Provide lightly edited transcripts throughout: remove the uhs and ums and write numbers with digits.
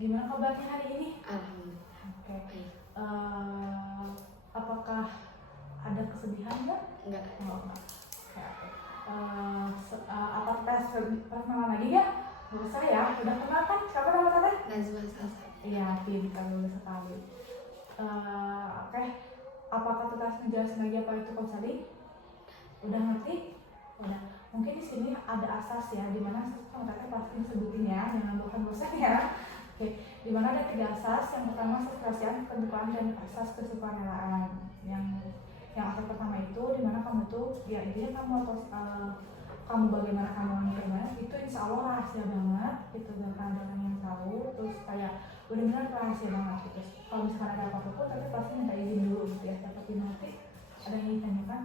Gimana kabarnya hari ini? Alhamdulillah. Oke. Baik. Apakah ada kesedihan nggak? Enggak. Oh, enggak. Oke. Apa tes perkenalan lagi nggak? Nggak usah ya. Udah kenal kan? Siapa nama tadi? Nazwa Salsa. Iya, pintar lulus sekali. Oke. Apakah kita harus ngejelasin lagi apa itu konseling? Udah ngerti? Udah. Mungkin di sini ada asas ya, dimana kontaknya pasti disebutin ya, jangan bosan-bosan ya. Oke, dimana ada 3 asas. Yang pertama asas kerahasiaan, keterbukaan, dan asas kesukarelaan. Yang asas pertama itu dimana kamu tuh ya intinya kamu atau kamu bagaimana kamu mengajarnya itu insya Allah rahasia banget gitu, gak akan ada orang yang tahu. Terus kayak benar-benar rahasia banget gitu. Kalau misalkan ada apa-apa pun tapi pasti minta izin dulu gitu ya. Dapat nanti ada yang ditanyakan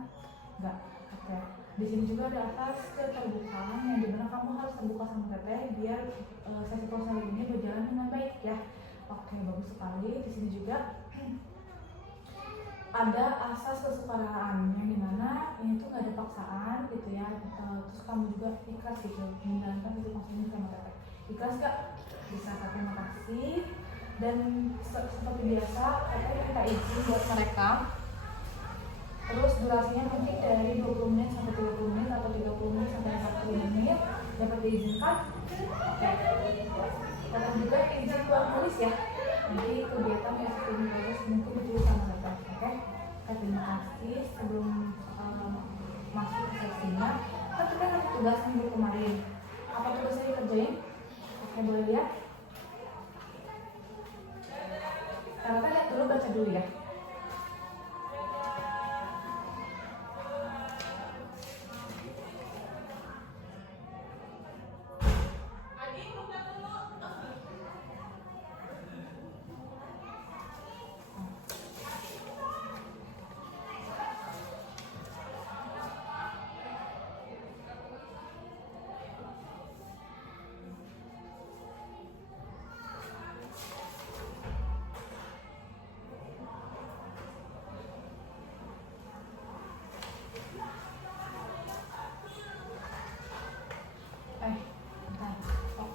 nggak? Oke. Di sini juga ada asas keterbukaan yang dimana kamu harus terbuka sama teteh biar sesi konseling ini berjalan dengan baik ya. Oke, bagus sekali. Di sini juga ada asas kesukaraan yang dimana ini tuh nggak ada paksaan gitu ya. Terus kamu juga ikhlas gitu menjalankan sesi konseling sama teteh. Ikhlas nggak? Bisa. Terima kasih. Dan seperti biasa teteh minta izin buat mereka. Terus durasinya mungkin dari 20 menit sampai 30 menit atau 30 menit sampai 40 menit dapat diizinkan. Oke. Dan juga izin buat nulis ya. Jadi kegiatan yang proses mungkin ditulis sama teteh. Oke. Terima kasih. Sebelum masuk ke sesinya, kan kita ada tugas minggu kemarin. Apa tugasnya dikerjain? Oke, boleh lihat. Kita lihat dulu, baca dulu ya.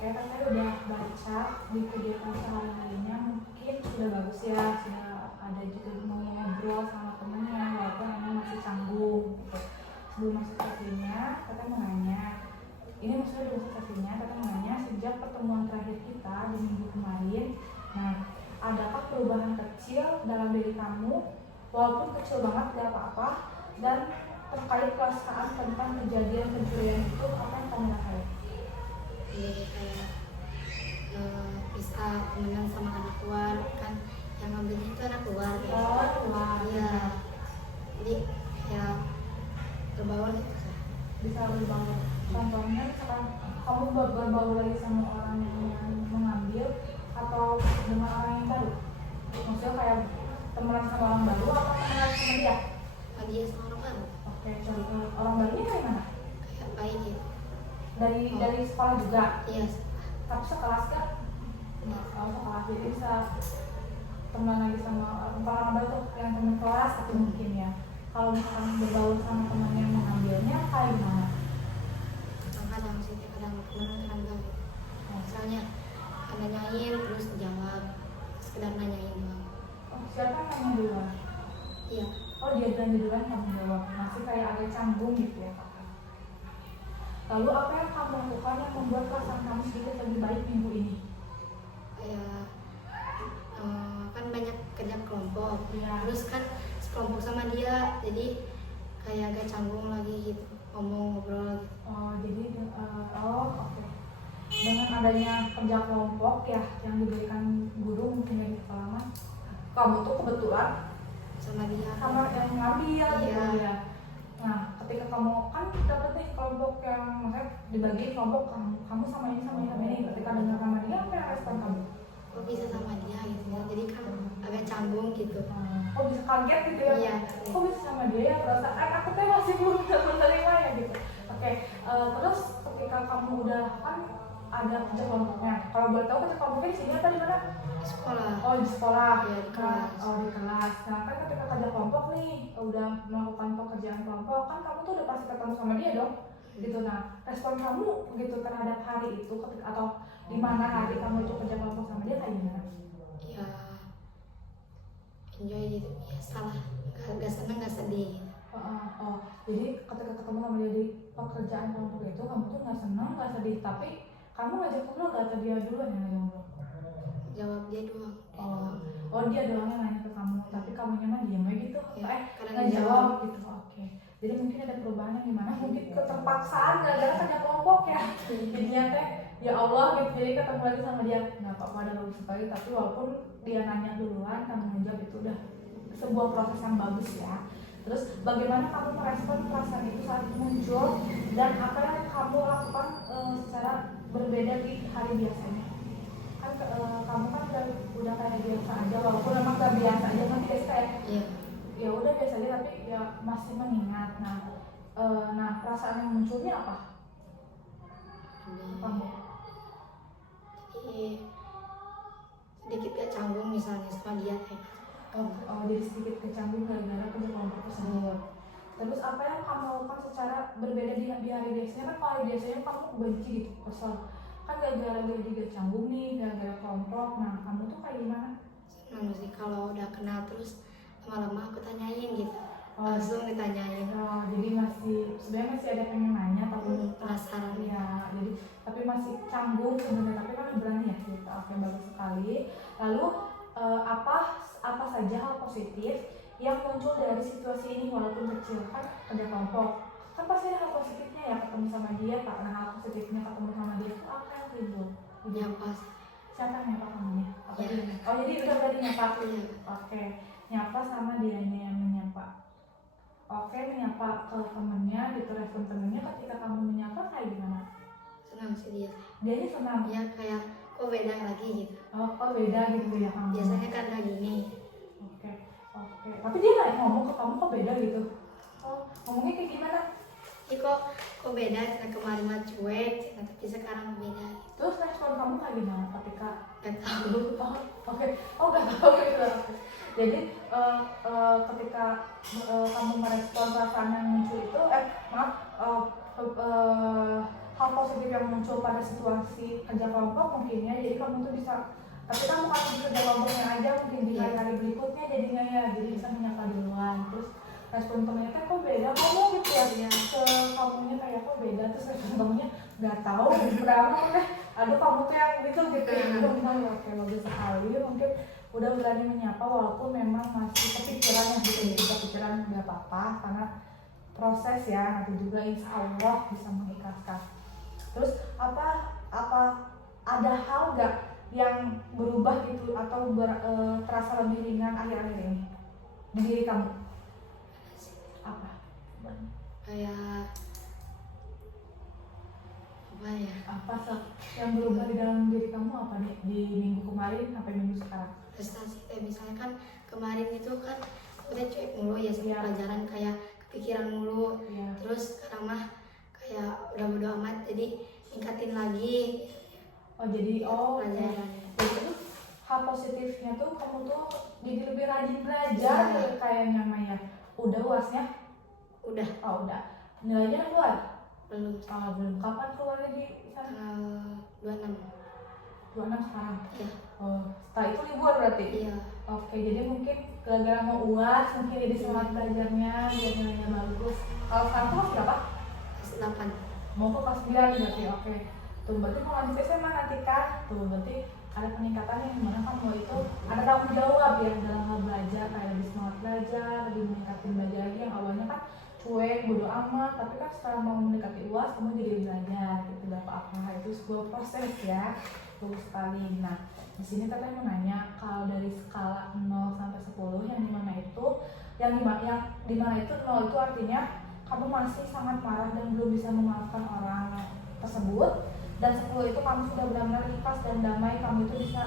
Oke, kan saya udah baca di kegiatan sehari-harinya, mungkin sudah bagus ya, sudah ada juga mau ngobrol sama temennya walaupun emang masih canggung gitu. Sebelum masuk sesinya, kita mau nanya, ini maksudnya di masuk sesinya, kita mau nanya sejak pertemuan terakhir kita di minggu kemarin, nah adakah perubahan kecil dalam diri kamu, walaupun kecil banget gak apa-apa, dan terkait perasaan tentang kejadian pencurian itu apa yang kamu rasain? Jadi kayak bisa temenan sama anak luar kan, yang ngambilnya itu anak luar ya. Oh, luar. Iya. Jadi kayak terbawa gitu kan. Bisa berbaur. Contohnya misalkan kamu berbaur lagi sama orang yang mengambil atau dengan orang yang baru. Maksudnya kayak temenan sama orang baru atau temenan sama dia? Dia sama orang baru. Oke, contoh orang barunya dari mana? Kayak baik gitu. Dari sekolah juga. Iya. Tapi sekelas kan? Kalau sekelas jadi bisa teman lagi sama orang baru tuh yang teman kelas atau mungkin ya. Kalau misalkan berbaur sama teman yang mengambilnya kayak gimana? Kadang sih, kadang enggak. Misalnya nanyain terus jawab, sekedar nanyain doang. Oh, siapa yang nanya duluan? Iya. Oh, dia bilang duluan kamu jawab. Masih kayak agak canggung gitu ya. Lalu apa yang kamu lakukan yang membuat perasaan kamu sedikit lebih baik minggu ini? Kayak kan banyak kerja kelompok, Ya. terus kan sekelompok sama dia, jadi kayak agak canggung lagi gitu, ngomong ngobrol gitu. Oh, jadi oke. Dengan adanya kerja kelompok ya yang diberikan guru mungkin dari sekolah, kamu tuh kebetulan Sama dia sama yang ngambil gitu Iya. ya. Nah, ketika kamu kan dapat nih kelompok yang maksudnya dibagi kelompok kamu sama ini sama ini sama ini. Ketika dengar sama dia apa yang respon kamu? kok bisa sama dia gitu ya, jadi kan agak canggung gitu. Kok bisa kaget gitu ya? Iya. Kok bisa sama dia ya? Perasaan aku tuh masih belum menerima ya gitu. Oke, terus ketika kamu udah kan ada kerja kelompoknya. Kalau boleh tahu kerja kelompoknya di sini atau di mana? Di sekolah. Oh, di sekolah. Iya, di kelas. Oh, di kelas. Nah, kan ketika kerja kelompok nih, udah melakukan pekerjaan kelompok, kan kamu tuh udah pasti ketemu sama dia dong. gitu. Nah, respon kamu gitu terhadap hari itu atau di mana hari kamu itu kerja kelompok sama dia kayak gimana? Ya enjoy gitu, biasalah, nggak seneng nggak sedih. Oh, jadi ketika ketemu sama dia di pekerjaan kelompok itu kamu tuh nggak senang nggak sedih, tapi kamu ngajak ngobrol nggak atau dia duluan yang ngajak ngobrol? Jawab dia doang. Oh dia doang yang nanya ke kamu, tapi kamunya mah diam aja gitu, Ya, kadang nggak jawab gitu. Oke. Jadi mungkin ada perubahan yang gimana? Mungkin keterpaksaan gara-gara kerja kelompok ya. Jadinya teh ya Allah gitu, jadi ketemu lagi sama dia nggak apa-apa, ada bagus sekali, tapi walaupun dia nanya duluan kamu menjawab itu udah sebuah proses yang bagus ya. Terus bagaimana kamu merespon perasaan itu saat muncul dan apa yang kamu lakukan secara berbeda di hari biasanya? Kan kamu kan udah kayak biasa aja, walaupun memang gak biasa aja, nanti guys kayak ya udah biasa aja tapi ya masih mengingat. Nah perasaan yang munculnya apa? Kamu? Jadi sedikit gak canggung misalnya sama dia kayak. Jadi sedikit kecanggung gara-gara kerja kelompok tersebut. Terus apa yang kamu lakukan secara berbeda di hari biasanya? Kan kalau hari biasanya kamu benci gitu, kesel. Kan gara-gara dia canggung nih, gara-gara kelompok. Nah kamu tuh kayak gimana? Senang sih kalau udah kenal terus lama-lama aku tanyain gitu. Langsung ditanyain. Jadi sebenarnya masih ada pengen nanya tapi Penasaran. ya, jadi tapi masih canggung sebenarnya, tapi kan berani ya kita. Oke, bagus sekali. Lalu apa saja hal positif yang muncul dari situasi ini walaupun kecil? Kan kerja kelompok kan pasti ada hal positifnya ya, ketemu sama dia. Karena hal positifnya ketemu sama dia itu apa yang timbul? Nyapa. Siapa yang nyapa kamunya? Ya. Jadi udah berarti nyapa. Iya. Oke, nyapa sama dianya yang menyapa. Oke, menyapa ke temennya gitu, respon temennya ketika kamu menyapa kayak gimana? Senang sih dia. Dianya senang. Ya kayak kok beda lagi gitu. Oh beda gitu ya kamu. Biasanya kan kayak gini. Oke. Tapi dia nggak ngomong ke kamu kok beda gitu. Ngomongnya kayak gimana? Kok beda, karena kemarin mah cuek, tapi sekarang beda. Terus respon kamu kayak gimana ketika Gak tahu. Oke. Gak tahu gitu. Jadi ketika kamu merespon perasaan yang muncul itu, hal positif yang muncul pada situasi kerja kelompok mungkin ya, jadi kamu tuh bisa, tapi kan bukan di kerja kelompoknya aja, mungkin di hari-hari berikutnya jadinya ya, jadi bisa menyapa duluan. Terus respon temennya kok beda kamu gitu ya, ke kamunya kayak kok beda, terus respon temennya nggak tahu berapa deh, aduh kamu tuh yang gitu ya, udah misalnya oke bagus sekali, mungkin udah berani menyapa walaupun memang masih kepikiran yang gitu, kepikiran nggak apa-apa karena proses ya, nanti juga insya Allah bisa mengikhlaskan. Terus apa ada hal nggak yang berubah gitu atau terasa lebih ringan akhir-akhir ini di diri kamu? Apa? Kayak apa ya? Apa yang berubah di dalam diri kamu apa nih di minggu kemarin sampai minggu sekarang? Prestasi kayak misalnya kan kemarin itu kan udah cuek mulu ya sama pelajaran, kayak kepikiran mulu. Terus sekarang mah kayak udah bodo amat, jadi tingkatin lagi. Jadi hal positifnya tuh kamu tuh jadi lebih rajin belajar kayaknya Maya. Udah UASnya? Udah. Udah. Nilainya keluar? Belum. Belum. Kapan keluarnya di sana? 26 sekarang? Iya. Setelah itu libur berarti? Iya. Oke, jadi mungkin gara-gara mau UAS mungkin jadi semangat belajarnya biar nilainya bagus. Kalau sekarang tuh kelas berapa? Kelas 8. Mau ke kelas 9 berarti, oke. Tuh berarti mau lanjut SMA nanti kan? Tuh berarti ada peningkatan yang dimana kamu itu ada tanggung jawab ya dalam hal belajar, kayak lebih semangat belajar, lebih meningkatin belajar lagi. Yang awalnya kan cuek, bodo amat, tapi kan setelah mau mendekati UAS kamu jadi belajar gitu, gak apa-apa, itu sebuah proses ya. Bagus sekali. Nah, di sini katanya mau nanya, kalau dari skala 0 sampai 10 yang dimana itu 0 itu artinya kamu masih sangat marah dan belum bisa memaafkan orang tersebut, dan 10 itu kamu sudah benar-benar ikhlas dan damai, kamu itu bisa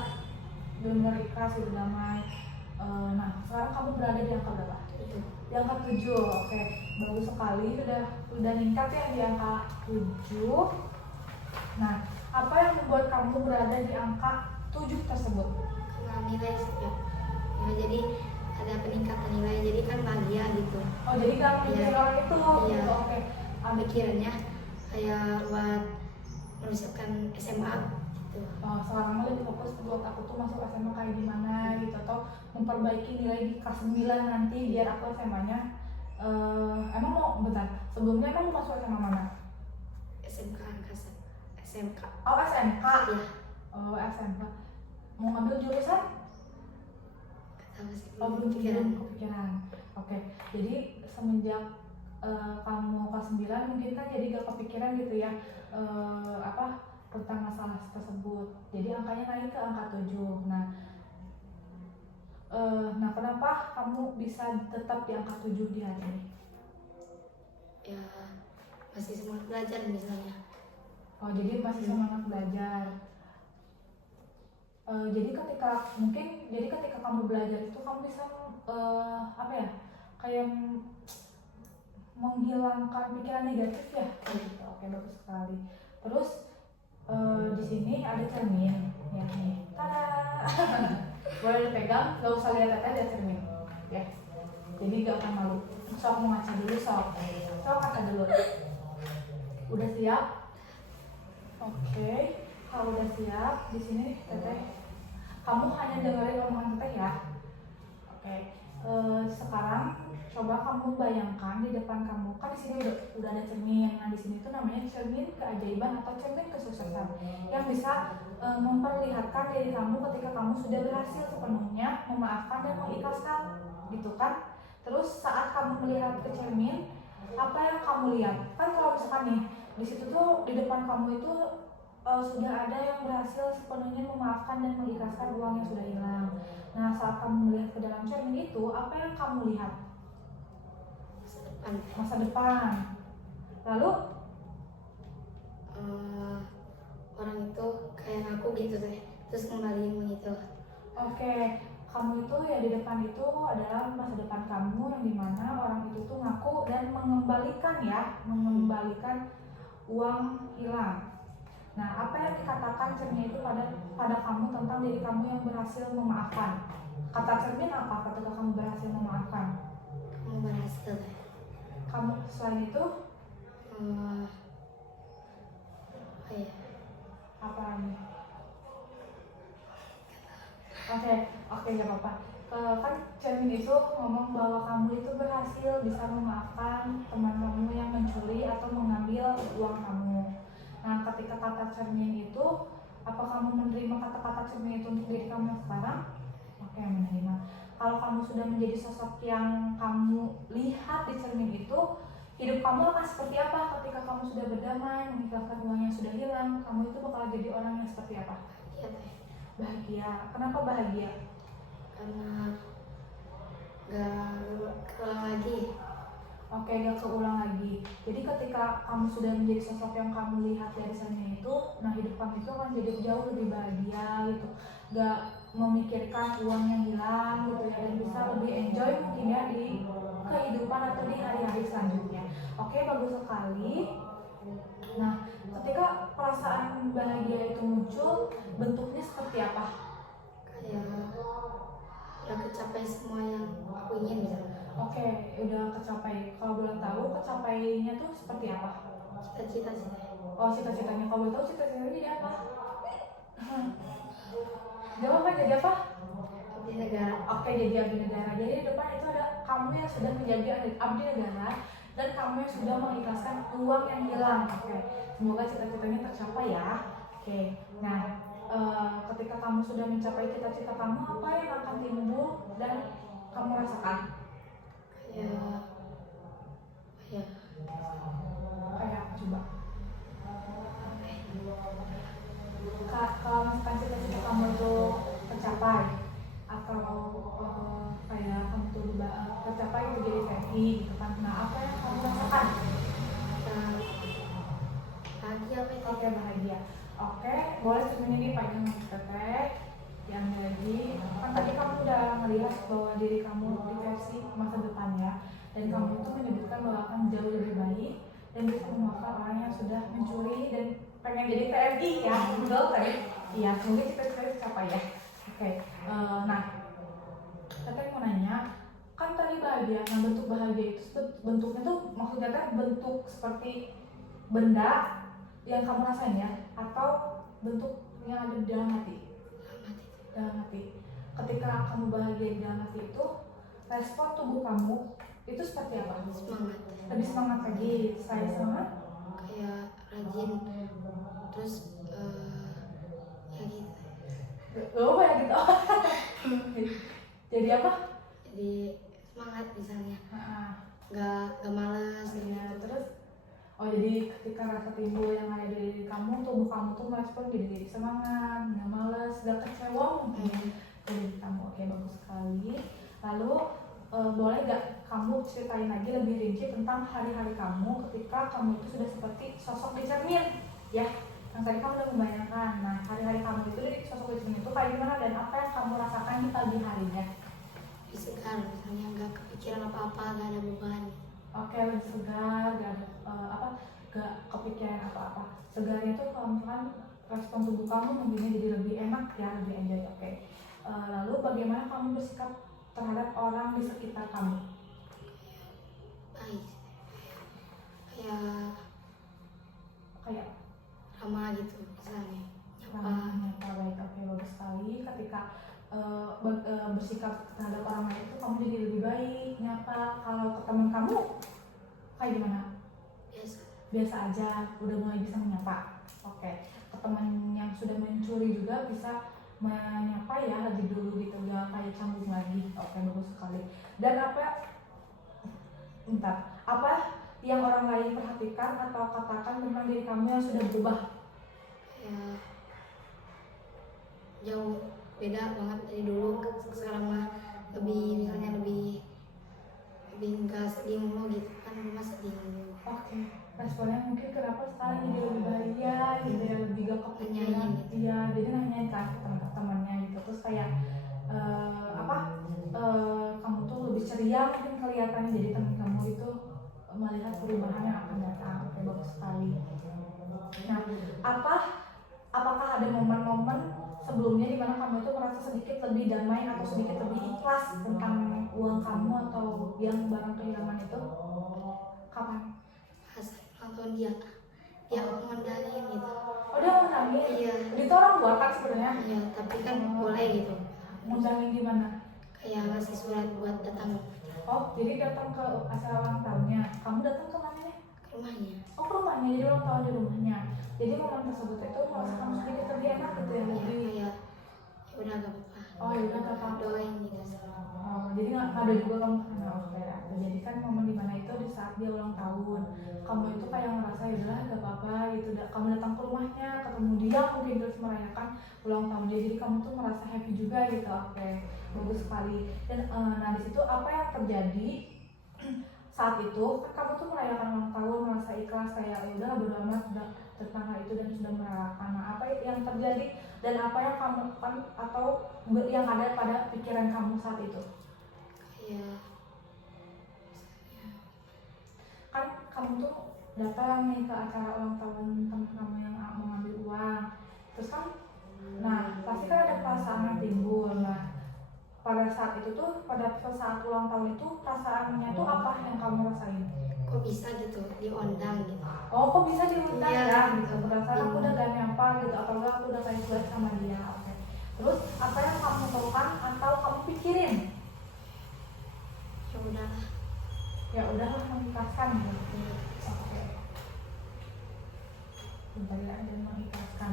benar-benar ikhlas dan damai. Nah, sekarang kamu berada di angka berapa? Di angka 7. Oke, bagus sekali, sudah meningkat ya di angka 7. Nah, apa yang membuat kamu berada di angka 7 tersebut? Karena nilai sih ya. Jadi ada peningkatan nilai, jadi kan bahagia gitu. Jadi kamu mikir orang itu? Iya. Oke. Mikirnya kayak buat mempersiapkan SMA gitu. Sekarang lebih fokus buat aku tuh masuk SMA kayak gimana gitu, atau memperbaiki nilai di kelas 9 nanti biar aku SMA-nya emang mau bentar, sebelumnya emang mau masuk SMA mana? SMK angkasa SMK. Oh SMK. Iya. Oh SMK. Mau ngambil jurusan? Tahu sih. Belum kepikiran. Oke. Jadi semenjak kamu kelas 9 mungkin kan jadi gak kepikiran gitu ya tentang masalah tersebut. Jadi angkanya naik ke angka 7. Nah kenapa kamu bisa tetap di angka 7 di hari ini? Ya masih semangat belajar misalnya. Oh jadi masih semangat belajar. Jadi ketika kamu belajar itu kamu bisa kayak menghilangkan pikiran negatif ya. Gitu. Oke bagus sekali. Terus di sini ada cermin ya nih. Tada. Boleh dipegang, gak usah lihat ada cermin ya. Jadi gak akan malu. Sok mau ngaca dulu, sok ngaca dulu. Udah siap? Oke. Kalau udah siap, di sini teteh, kamu hanya dengerin omongan teteh ya. Oke. Sekarang coba kamu bayangkan di depan kamu, kan di sini udah ada cermin. Nah di sini tuh namanya cermin keajaiban atau cermin kesuksesan yang bisa memperlihatkan diri kamu ketika kamu sudah berhasil sepenuhnya memaafkan dan mengikhlaskan, gitu kan? Terus saat kamu melihat ke cermin, apa yang kamu lihat? Kan kalau misalkan nih di situ tuh di depan kamu itu sudah ada yang berhasil sepenuhnya memaafkan dan mengikhlaskan uang yang sudah hilang. Nah saat kamu melihat ke dalam cermin itu, apa yang kamu lihat? Masa depan. Lalu orang itu kayak aku gitu deh, terus kembaliin gitu. Oke, kamu itu ya di depan itu adalah masa depan kamu yang dimana orang itu tuh ngaku dan mengembalikan uang hilang. Nah, apa yang dikatakan cermin itu pada kamu tentang diri kamu yang berhasil memaafkan? Kata cermin apa ketika kamu berhasil memaafkan? Kamu berhasil. Kamu selain itu apa lagi? Oke, gak apa-apa. Kan cermin itu ngomong bahwa kamu itu berhasil bisa memaafkan teman kamu yang mencuri atau mengambil uang kamu. Nah, ketika kata cermin itu, apa kamu menerima kata-kata cermin itu untuk diri kamu sekarang? Oke, menerima. Kalau kamu sudah menjadi sosok yang kamu lihat di cermin itu, hidup kamu akan seperti apa ketika kamu sudah berdamai, mengikhlaskan uang yang sudah hilang? Kamu itu bakal jadi orang yang seperti apa? Bahagia. Kenapa bahagia? Karena gak keulang lagi. Oke, gak keulang lagi. Jadi ketika kamu sudah menjadi sosok yang kamu lihat dari cermin itu, nah hidup kamu itu akan jadi jauh lebih bahagia gitu. Gak memikirkan uang yang hilang gitu ya, dan bisa lebih enjoy mungkin ya di kehidupan atau di hari-hari selanjutnya. Oke, bagus sekali. Nah, ketika perasaan bahagia itu muncul, bentuknya seperti apa? Kayak udah kecapai semua yang aku ingin misalnya. Oke, udah kecapai. Kalau boleh tahu kecapainya tuh seperti apa? Cita-cita sih. Oh, cita-citanya. Kalau boleh tahu cita-citanya jadi apa? Jawab apa? Jadi apa? Abdi negara. Oke, jadi abdi negara. Jadi di depan itu ada kamu yang sudah menjadi abdi negara dan kamu yang sudah mengikhlaskan uang yang hilang. Oke, semoga cita-citanya tercapai ya. Oke, nah ketika kamu sudah mencapai cita-cita kamu, apa yang akan timbul dan kamu rasakan? Kayak apa coba? Kalau misalkan cita-cita kamu itu tercapai atau kayak kamu tuh tercapai itu jadi TNI gitu kan, nah apa yang kamu rasakan? Bahagia apa itu? Oke, bahagia. Oke, boleh cermin ini panjang teteh yang lagi. Kan tadi kamu udah melihat bahwa diri kamu di versi masa depan ya, dan kamu itu menyebutkan bahwa akan jauh lebih baik dan bisa memaafkan orang yang sudah mencuri dan pengen jadi TNI ya, betul tadi? Iya, semoga cita-citanya tercapai ya. Oke, nah teteh mau nanya, kan tadi bahagia, nah bentuk bahagia itu bentuknya tuh maksudnya kan bentuk seperti benda yang kamu rasain ya, atau bentuk yang ada di dalam hati? Dalam hati. Ketika kamu bahagia di dalam hati itu, respon tubuh kamu itu seperti apa? Semangat. Lebih semangat lagi. Saya semangat? Kayak rajin. Terus ya gitu. Oh ya gitu. Jadi apa? Jadi semangat misalnya. Nah, Gak males ya, gitu. terus jadi ketika rasa timbul yang ada di diri kamu, tubuh kamu tuh merespon jadi semangat, nggak malas, nggak kecewa mungkin jadi kamu. Oke, bagus sekali. Lalu boleh nggak kamu ceritain lagi lebih rinci tentang hari-hari kamu ketika kamu itu sudah seperti sosok di cermin, ya? Yang tadi kamu udah membayangkan. Nah, hari-hari kamu itu dari sosok di cermin itu kayak gimana dan apa yang kamu rasakan di pagi harinya? Lebih segar misalnya, gak kepikiran apa-apa, gak ada beban. Oke, lebih segar, gak ada gak kepikiran apa-apa. Segarnya tuh kalau misalkan respon tubuh kamu mungkin jadi lebih enak ya, lebih enjoy. Oke. Lalu bagaimana kamu bersikap terhadap orang di sekitar kamu? Baik. Kayak Kayak ramah gitu misalnya. nyapa, baik. Oke, bagus sekali. Ketika bersikap terhadap orang lain itu kamu jadi lebih baik, nyapa. Kalau ke teman kamu kayak gimana? Biasa aja, udah mulai bisa menyapa. Oke. Ke teman yang sudah mencuri juga bisa menyapa ya, lebih dulu gitu, gak kayak canggung lagi. Oke, bagus sekali. Dan apa yang orang lain perhatikan atau katakan tentang diri kamu yang sudah berubah? Kayak jauh beda banget dari dulu. Sekarang mah lebih misalnya lebih enggak sedih mulu gitu kan, rumah sedih mulu. Oke, responnya mungkin kenapa sekarang jadi lebih bahagia gitu ya, lebih gak kepikiran. Nanyain. Iya, jadi nanyain ke teman-temannya gitu. Terus kayak kamu tuh lebih ceria mungkin kelihatannya, jadi teman kamu itu melihat perubahan yang akan datang. Oke, bagus sekali. Nah, apakah ada momen-momen sebelumnya di mana kamu itu merasa sedikit lebih damai atau sedikit lebih ikhlas tentang uang kamu atau yang barang kehilangan itu? Kapan? Pas ulang tahun dia ngundangin gitu. Oh, dia ngundangin? Iya. Itu orang tua kan sebenarnya? Iya, tapi kan boleh gitu. Ngundangin di mana? Kayak ngasih surat buat datang Oh, jadi datang ke acara ulang tahunnya. Kamu datang ke mana nih? ke rumahnya. Oh, ke rumahnya, jadi ulang tahun di rumahnya. Jadi momen tersebut itu merasa kamu sedikit lebih enak gitu ya, Iya, lebih. kayak ya udah gak apa-apa. Oh, ya udah gak apa-apa. Doain gitu. Oh, jadi nggak ada juga kamu karena opera. Jadi kan momen dimana itu di saat dia ulang tahun, kamu itu kayak ngerasa ya udah gak apa-apa gitu. Kamu datang ke rumahnya, ketemu dia mungkin terus merayakan ulang tahun dia. Jadi kamu tuh merasa happy juga gitu. Oke, bagus sekali. Dan nah di situ apa yang terjadi saat itu? Kan kamu tuh merayakan ulang tahun, merasa ikhlas kayak ya udah bodo amat sudah tentang hal itu dan sudah merayakan. Nah, apa yang terjadi dan apa yang kamu lakukan atau yang ada pada pikiran kamu saat itu? Kayak Kan kamu tuh datang nih ke acara ulang tahun teman kamu yang mau ngambil uang, terus kan, nah pasti kan ada perasaan yang timbul. Nah pada saat itu tuh, pada saat ulang tahun itu perasaannya tuh apa yang kamu rasain? kok bisa gitu diundang gitu. Oh, kok bisa diundang Iya, ya gitu, perasaan aku udah gak nyapa gitu, atau enggak aku udah kayak cuek sama dia. Oke. Terus apa yang kamu lakukan atau kamu pikirin? Ya udahlah. Ya udahlah, mengikhlaskan gitu. Oke. Bentar ya, dan mengikhlaskan.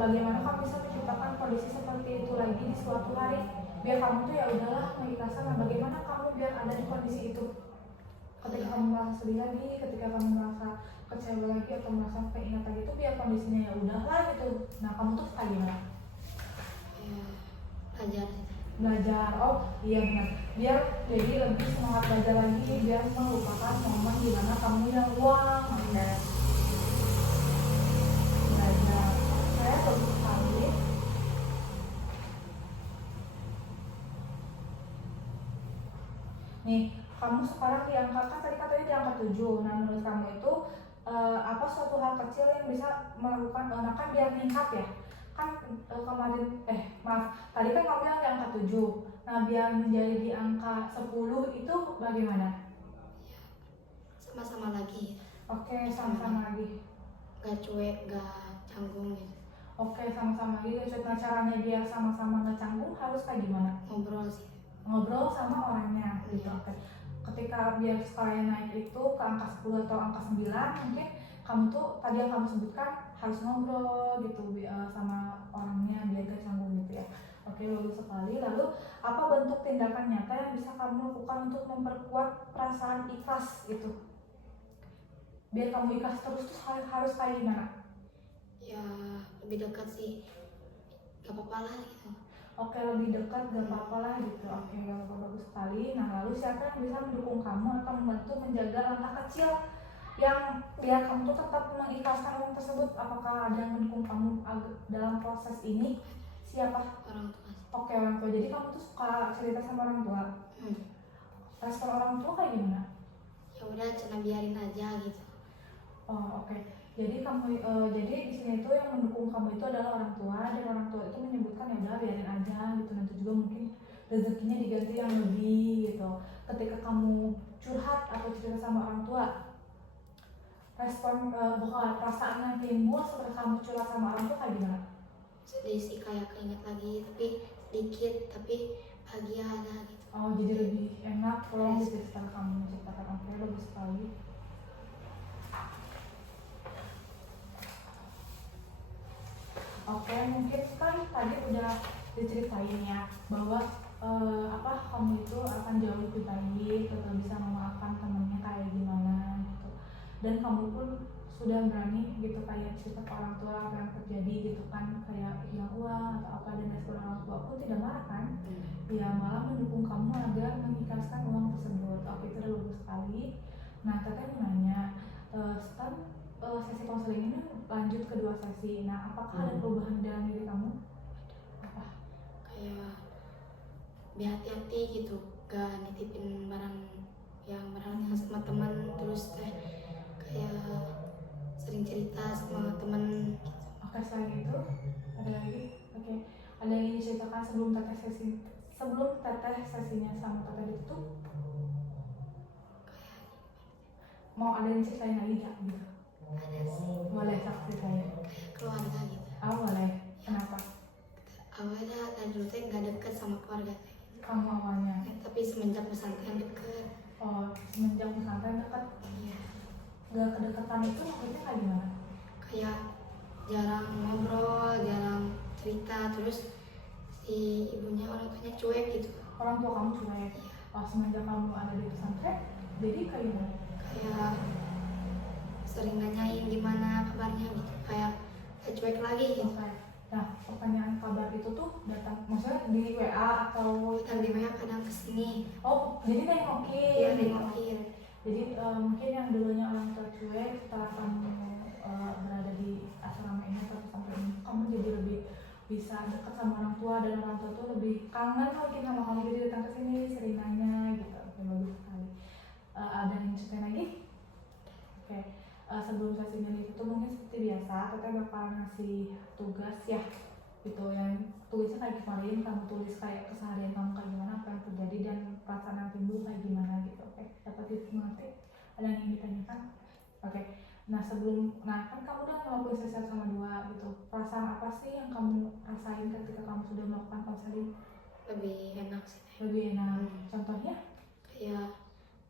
Bagaimana kamu bisa menciptakan kondisi seperti itu lagi di suatu hari? Biar kamu tuh ya udahlah mengikhlaskan. Nah, bagaimana kamu biar ada di kondisi itu? Ketika kamu merasa sedih lagi, ketika kamu merasa kecewa lagi atau merasa keinget lagi, itu biar kondisinya ya udahlah gitu. Nah, kamu tuh kayak gimana? Ya Belajar. Oh iya benar, biar jadi lebih semangat belajar lagi, biar melupakan momen dimana kamu yang uang. Oke, belajar. Saya bagus sekali. Nih, kamu sekarang di angka, kan tadi katanya di angka 7. Nah, menurut kamu itu apa suatu hal kecil yang bisa melakukan, nah kan biar meningkat ya? Kan tadi kan kamu yang di angka 7. Nah, biar menjadi di angka 10 itu bagaimana? sama-sama lagi. Oke, sama-sama lagi. gak cuek, gak canggung gitu. Oke, sama-sama lagi. Nah, caranya biar sama-sama nggak canggung harus kayak gimana? Ngobrol sih. Ngobrol sama orangnya gitu. Iya. Oke. Ketika biar skalanya naik itu ke angka 10 atau angka 9, mungkin kamu tuh tadi yang kamu sebutkan harus ngobrol gitu sama orangnya biar gak canggung gitu ya. Oke, bagus sekali. Lalu apa bentuk tindakan nyata yang bisa kamu lakukan untuk memperkuat perasaan ikhlas itu? Biar kamu ikhlas terus tuh harus kayak gimana? Ya lebih dekat sih, gak apa-apa lah gitu. Oke, lebih dekat gak apa-apa lah gitu. Oke, gak apa-apa, bagus sekali. Nah, lalu siapa yang bisa mendukung kamu atau membantu menjaga langkah kecil yang biar kamu tuh tetap mengikhlaskan orang tersebut? Apakah ada yang mendukung kamu dalam proses ini? Siapa? Orang tua sih. Oke, orang tua. Jadi kamu tuh suka cerita sama orang tua. Respon orang tua kayak gimana? Ya udah, cina biarin aja gitu. Oh, oke. Jadi kamu jadi di sini tuh yang mendukung kamu itu adalah orang tua, dan orang tua itu menyebutkan ya udah biarin aja gitu, nanti juga mungkin rezekinya diganti yang lebih gitu. Ketika kamu curhat atau cerita sama orang tua, respon bukan perasaan yang timbul setelah kamu curhat sama orang tua kayak gimana? Sedih sih, kayak keinget lagi, tapi sedikit, tapi bahagia ada gitu. Oh, jadi lebih enak kalau gitu setelah kamu menceritakan. Oke, bagus sekali. Oke, mungkin kan tadi udah diceritain ya bahwa kamu itu akan jauh lebih baik atau bisa memaafkan temennya kayak gimana gitu, dan kamu pun sudah berani gitu kayak cerita ke orang tua apa yang terjadi gitu kan, kayak hilang uang atau apa, dan respon orang tua pun tidak marah kan, ya malah mendukung kamu agar mengikhlaskan uang tersebut. Oke, itu udah bagus sekali. Nah, teteh mau nanya, sekarang sesi konseling ini lanjut kedua sesi. Nah, apakah ada perubahan dalam diri kamu? Apa? Kayak hati-hati gitu, gak nitipin barang yang sama teman, terus kayak sering cerita sama teman gitu. Oke, selain itu ada lagi? Oke, ada yang ingin diceritakan sebelum teteh sesinya sama teteh ditutup? Mau ada yang ceritain lagi nggak gitu? Ada sih, Boleh saksi saya. keluarga gitu. Boleh. Kenapa? Awalnya dari dulu tuh gak deket sama keluarga teh. Kamu awalnya? Tapi semenjak pesantren deket. Oh, semenjak pesantren dekat. Iya. Gak kedekatan itu maksudnya kayak gimana? Kayak jarang ngobrol, jarang cerita, terus si ibunya, orang tuanya cuek gitu. Orang tua kamu cuek. Semenjak kamu ada di pesantren, jadi kayak gimana? Kayak sering nanyain gimana kabarnya gitu, kayak cuek lagi gitu. Oke. Nah, pertanyaan kabar itu tuh datang maksudnya di WA atau Kadang di WA, kadang kesini. oh, jadi nengokin. Iya, nengokin. Jadi mungkin yang dulunya orang tua cuek, setelah kamu berada di asrama ini atau pesantren ini, kamu jadi lebih bisa dekat sama orang tua, dan orang tua tuh lebih kangen lagi sama kamu, jadi datang ke sini sering nanya gitu. Oke, bagus sekali. Ada yang ceritain lagi? Oke. Sebelum sesinya itu mungkin seperti biasa kita bakal ngasih tugas ya gitu, yang tulisnya kayak kemarin kamu tulis kayak keseharian kamu kayak gimana, apa yang terjadi dan perasaan yang timbul kayak gimana gitu. Oke, dapat dimengerti? Ada yang ingin ditanyakan? Oke. Nah, kan kamu udah ngelakuin sesi sama dua gitu, perasaan apa sih yang kamu rasain ketika kamu sudah melakukan konseling? Lebih enak sih. Lebih enak. Contohnya? Kayak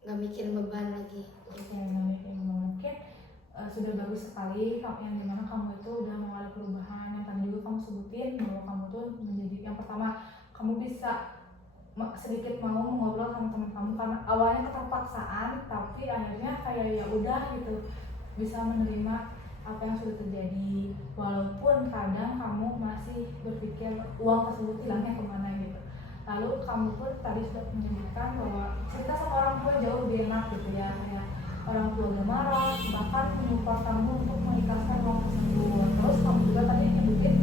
gak mikir beban lagi. Oke, mungkin sudah bagus sekali yang dimana kamu itu udah mau ada perubahan. Yang tadi juga kamu sebutin bahwa kamu tuh menjadi yang pertama, kamu bisa sedikit mau ngobrol sama teman kamu karena awalnya keterpaksaan, tapi akhirnya kayak ya udah gitu, bisa menerima apa yang sudah terjadi, walaupun kadang kamu masih berpikir uang tersebut hilangnya kemana gitu. Lalu kamu pun tadi sudah menyebutkan bahwa cerita sama orang tua jauh lebih enak gitu ya, kayak orang tua gak marah, bahkan menyupport kamu untuk mengikhlaskan uang tersebut. Terus kamu juga tadi nyebutin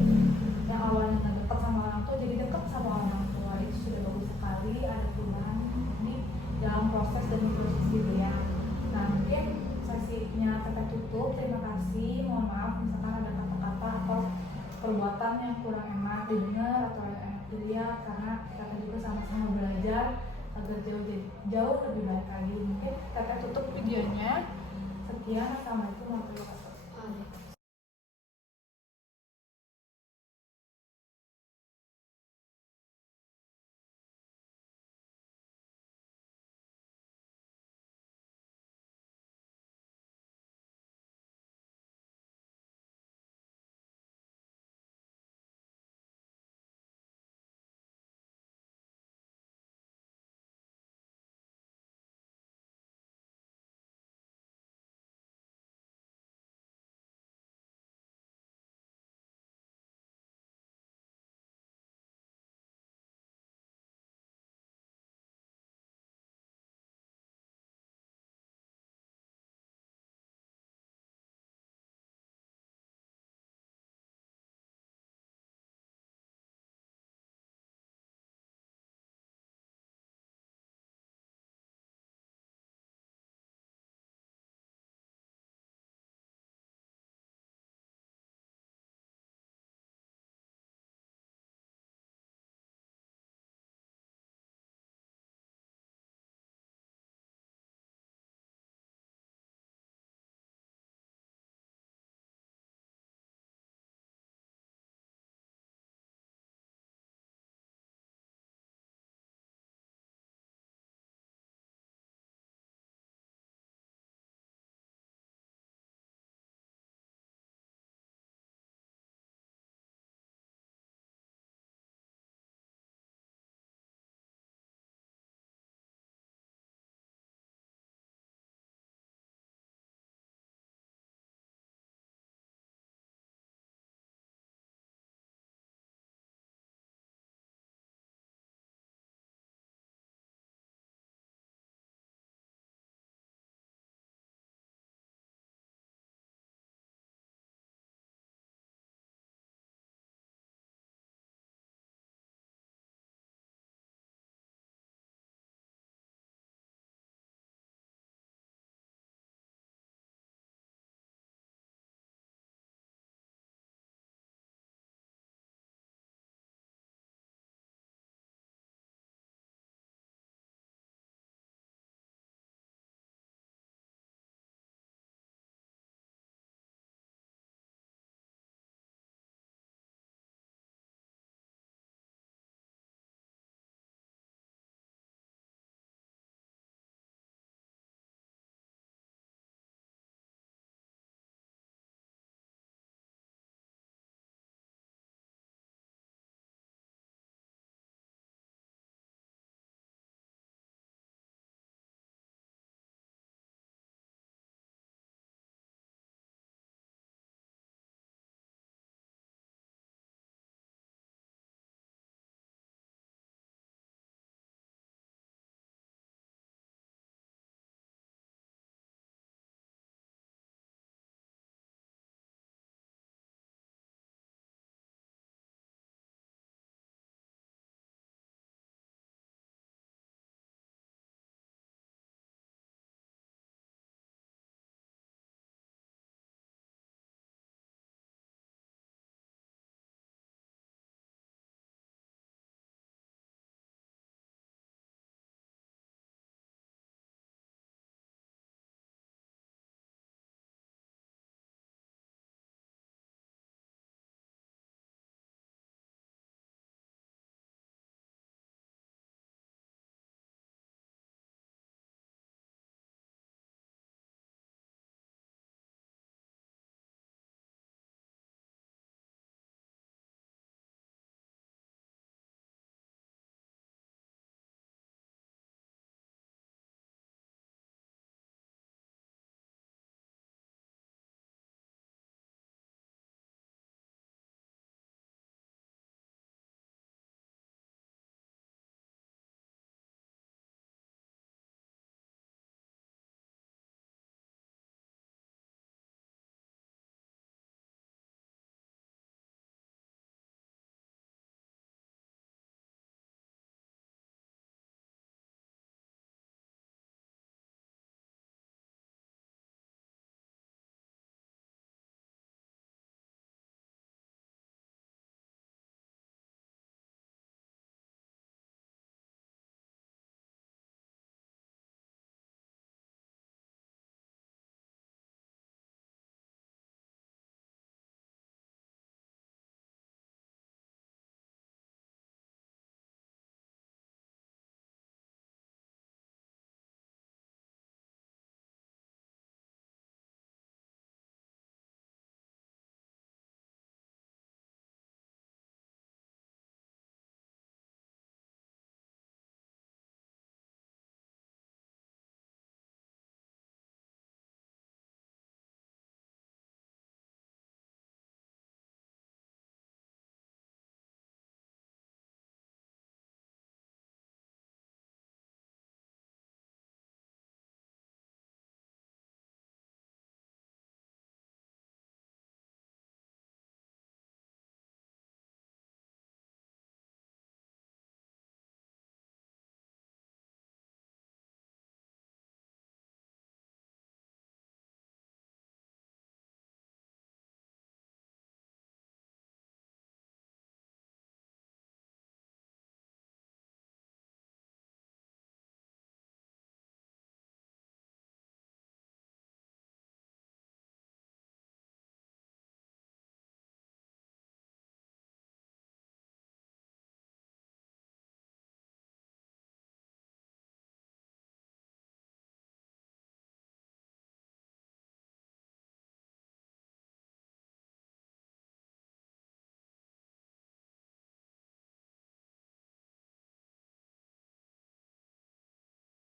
yang awalnya gak dekat sama orang tua jadi dekat sama orang tua. Itu sudah bagus sekali, ada perubahan di dalam proses dan proses gitu ya. Nah, mungkin sesinya kita tutup. Terima kasih, mohon maaf misalkan ada kata-kata atau perbuatan yang kurang enak didengar atau yang enak dilihat, karena kita juga sama-sama belajar agar jauh lebih baik lagi. Mungkin kita tutup videonya Sekian, assalamualaikum warahmatullahi wabarakatuh.